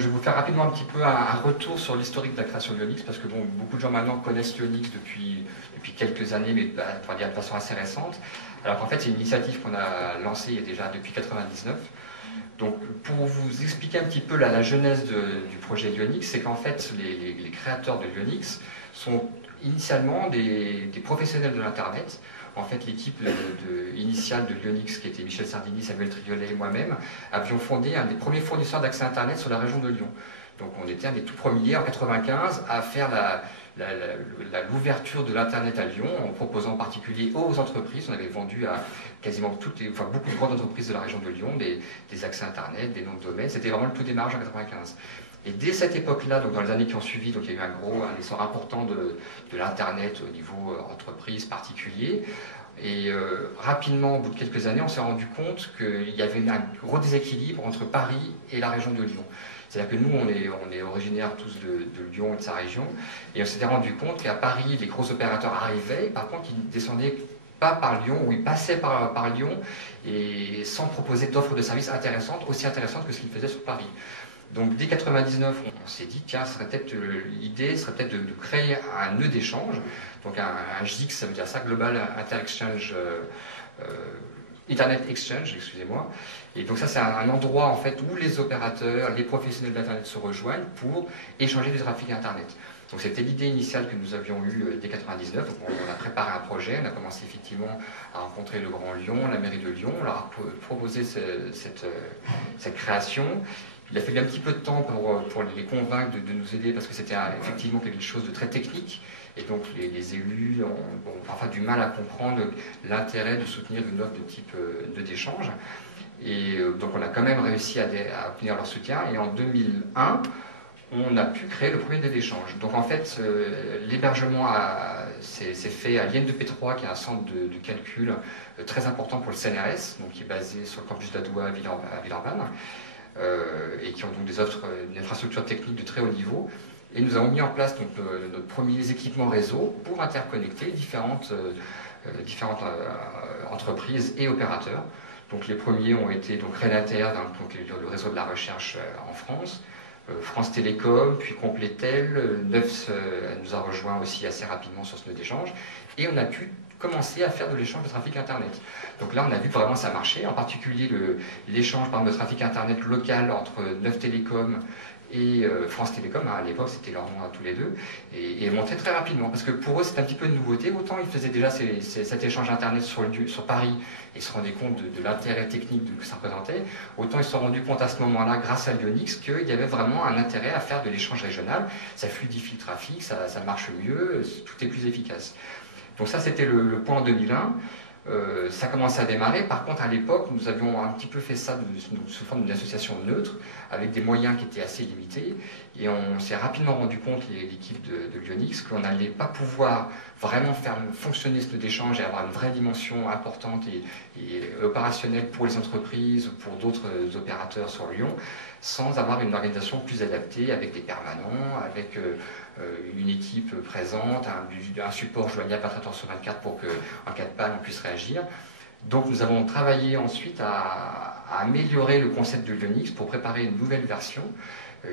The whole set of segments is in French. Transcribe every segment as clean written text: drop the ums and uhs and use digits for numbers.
Donc je vais vous faire rapidement un petit peu un retour sur l'historique de la création de Lionix, parce que bon, beaucoup de gens maintenant connaissent Lionix depuis quelques années, mais on va dire de façon assez récente. Alors qu'en fait, c'est une initiative qu'on a lancée il y a déjà depuis 1999. Donc pour vous expliquer un petit peu la genèse du projet Lionix, c'est qu'en fait, les créateurs de Lionix sont initialement des professionnels de l'Internet. En fait, l'équipe initiale de Lionix, qui était Michel Sardini, Samuel Triolet et moi-même, avions fondé un des premiers fournisseurs d'accès Internet sur la région de Lyon. Donc on était un des tout premiers en 1995 à faire l'ouverture de l'Internet à Lyon, en proposant en particulier aux entreprises. On avait vendu à quasiment beaucoup de grandes entreprises de la région de Lyon des accès Internet, des noms de domaine. C'était vraiment le tout démarrage en 1995. Et dès cette époque-là, donc dans les années qui ont suivi, donc il y a eu un essor important de l'Internet au niveau entreprise, particulier. Et rapidement, au bout de quelques années, on s'est rendu compte qu'il y avait un gros déséquilibre entre Paris et la région de Lyon. C'est-à-dire que nous, on est originaires tous de Lyon et de sa région, et on s'était rendu compte qu'à Paris, les gros opérateurs arrivaient, par contre, ils descendaient pas par Lyon, ou ils passaient par Lyon, et sans proposer d'offres de services intéressantes, aussi intéressantes que ce qu'ils faisaient sur Paris. Donc dès 1999, on s'est dit, tiens, l'idée serait peut-être de créer un nœud d'échange, donc un GIX, ça veut dire ça, Global Internet Exchange, excusez-moi. Et donc ça, c'est un endroit en fait où les opérateurs, les professionnels d'Internet se rejoignent pour échanger du trafic Internet. Donc c'était l'idée initiale que nous avions eue dès 1999. Donc on a préparé un projet, on a commencé effectivement à rencontrer le Grand Lyon, la mairie de Lyon, on leur a proposé cette création. Il a fallu un petit peu de temps pour les convaincre de nous aider, parce que c'était effectivement quelque chose de très technique. Et donc les élus ont parfois du mal à comprendre l'intérêt de soutenir une offre de type d'échange. Et donc on a quand même réussi à obtenir leur soutien. Et en 2001, on a pu créer le premier nœud d'échange. Donc en fait, l'hébergement s'est fait à l'IN2P3, qui est un centre de calcul très important pour le CNRS, donc qui est basé sur le campus d'Adoua à Villeurbanne. Et qui ont donc une infrastructure technique de très haut niveau. Et nous avons mis en place donc, nos premiers équipements réseau pour interconnecter différentes entreprises et opérateurs. Donc les premiers ont été donc Renater, donc le réseau de la recherche en France, France Télécom, puis Complétel, Neufs nous a rejoint aussi assez rapidement sur ce nœud d'échange, et on a pu commencer à faire de l'échange de trafic Internet. Donc là, on a vu que vraiment ça marchait, en particulier l'échange par exemple, de trafic Internet local entre Neuf Télécom et France Télécom, à l'époque c'était leur nom à tous les deux, et montait très rapidement, parce que pour eux c'est un petit peu une nouveauté. Autant ils faisaient déjà cet échange Internet sur Paris, et se rendaient compte de l'intérêt technique que ça représentait, autant ils se sont rendus compte à ce moment-là, grâce à Lionix, qu'il y avait vraiment un intérêt à faire de l'échange régional. Ça fluidifie le trafic, ça marche mieux, tout est plus efficace. Donc ça, c'était le point en 2001. Ça commençait à démarrer. Par contre, à l'époque, nous avions un petit peu fait ça sous forme d'une association neutre, avec des moyens qui étaient assez limités. Et on s'est rapidement rendu compte, l'équipe de Lionix, qu'on n'allait pas pouvoir vraiment faire fonctionner ce nœud d'échange et avoir une vraie dimension importante et opérationnelle pour les entreprises ou pour d'autres opérateurs sur Lyon, sans avoir une organisation plus adaptée, avec des permanents, avec une équipe présente, un support joignable 24h/24 pour qu'en cas de panne, on puisse réagir. Donc nous avons travaillé ensuite à améliorer le concept de Lionix pour préparer une nouvelle version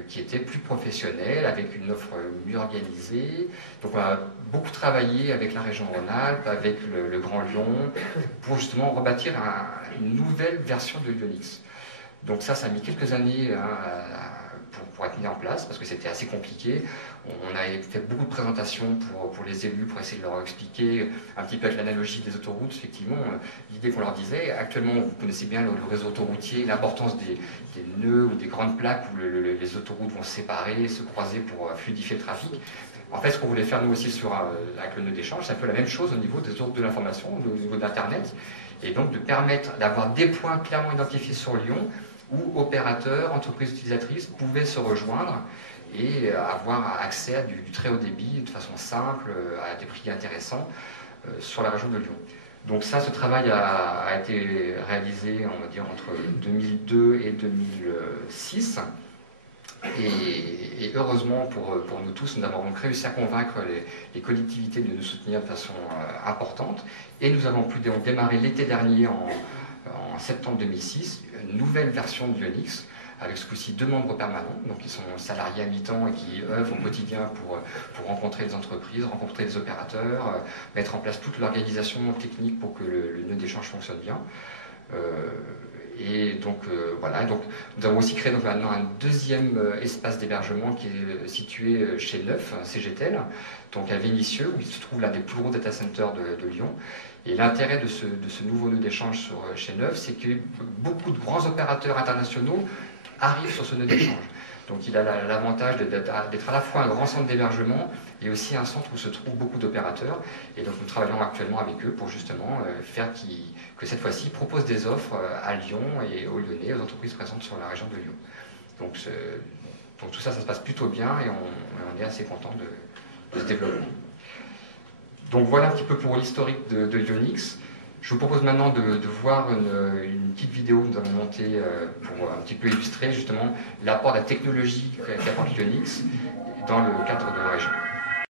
qui était plus professionnelle, avec une offre mieux organisée. Donc on a beaucoup travaillé avec la région Rhône-Alpes, avec le Grand Lyon, pour justement rebâtir une nouvelle version de Lionix. Donc ça a mis quelques années pour être mis en place, parce que c'était assez compliqué. On a fait beaucoup de présentations pour les élus, pour essayer de leur expliquer un petit peu avec l'analogie des autoroutes. Effectivement, l'idée qu'on leur disait, actuellement vous connaissez bien le réseau autoroutier, l'importance des nœuds ou des grandes plaques où les autoroutes vont se séparer, se croiser pour fluidifier le trafic. En fait, ce qu'on voulait faire nous aussi avec le nœud d'échange, c'est un peu la même chose au niveau des autoroutes de l'information, au niveau d'Internet, et donc de permettre d'avoir des points clairement identifiés sur Lyon, où opérateurs, entreprises utilisatrices pouvaient se rejoindre et avoir accès à du très haut débit de façon simple, à des prix intéressants sur la région de Lyon. Donc ça, ce travail a été réalisé, on va dire, entre 2002 et 2006. Et heureusement pour nous tous, nous avons donc réussi à convaincre les collectivités de nous soutenir de façon importante. Et nous avons pu démarrer l'été dernier, en septembre 2006, une nouvelle version de Lionix, avec ce coup-ci 2 membres permanents, donc qui sont salariés à mi-temps et qui œuvrent au quotidien pour rencontrer les entreprises, rencontrer les opérateurs, mettre en place toute l'organisation technique pour que le nœud d'échange fonctionne bien. Et donc voilà, donc, nous avons aussi créé donc, maintenant un deuxième espace d'hébergement qui est situé chez Neuf, CGTEL, donc à Vénissieux, où il se trouve l'un des plus gros data centers de Lyon. Et l'intérêt de ce nouveau nœud d'échange chez Neuf, c'est que beaucoup de grands opérateurs internationaux arrivent sur ce nœud d'échange. Donc il a l'avantage d'être à la fois un grand centre d'hébergement et aussi un centre où se trouvent beaucoup d'opérateurs. Et donc nous travaillons actuellement avec eux pour justement faire que cette fois-ci proposent des offres à Lyon et aux Lyonnais, aux entreprises présentes sur la région de Lyon. Donc tout ça, ça se passe plutôt bien et on est assez content de ce développement. Donc voilà un petit peu pour l'historique de Lyonix. Je vous propose maintenant de voir une petite vidéo que nous avons montée pour un petit peu illustrer justement l'apport de la technologie qu'apporte Lyonix dans le cadre de la région.